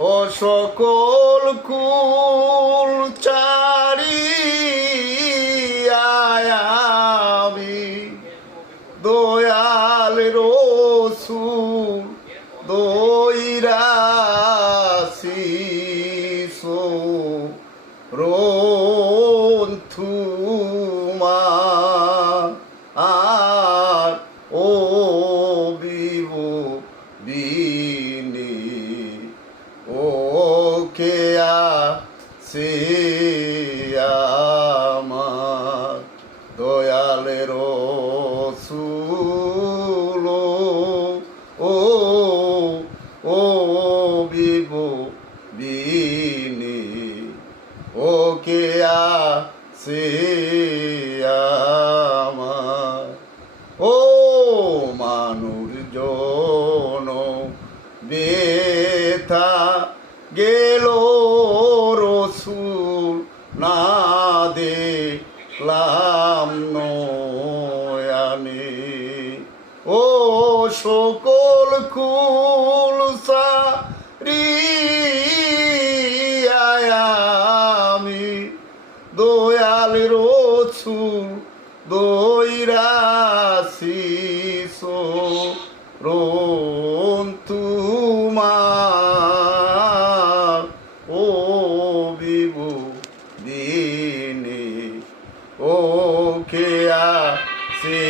ও সকল কুল চারি আয়ামি দয়াল রসুল দইরাসি সো রন্থুমা আমার দয়ালের রসুল ও ও বিব বিনি ও কেয়া আমার ও মানুষ জন বেথা গেল না দেখলাম আমি। ও সকল কুলসা আমি। দয়াল রছু দৈরাশি সো রোন ও বিভূ দিনে ও খেয়া সে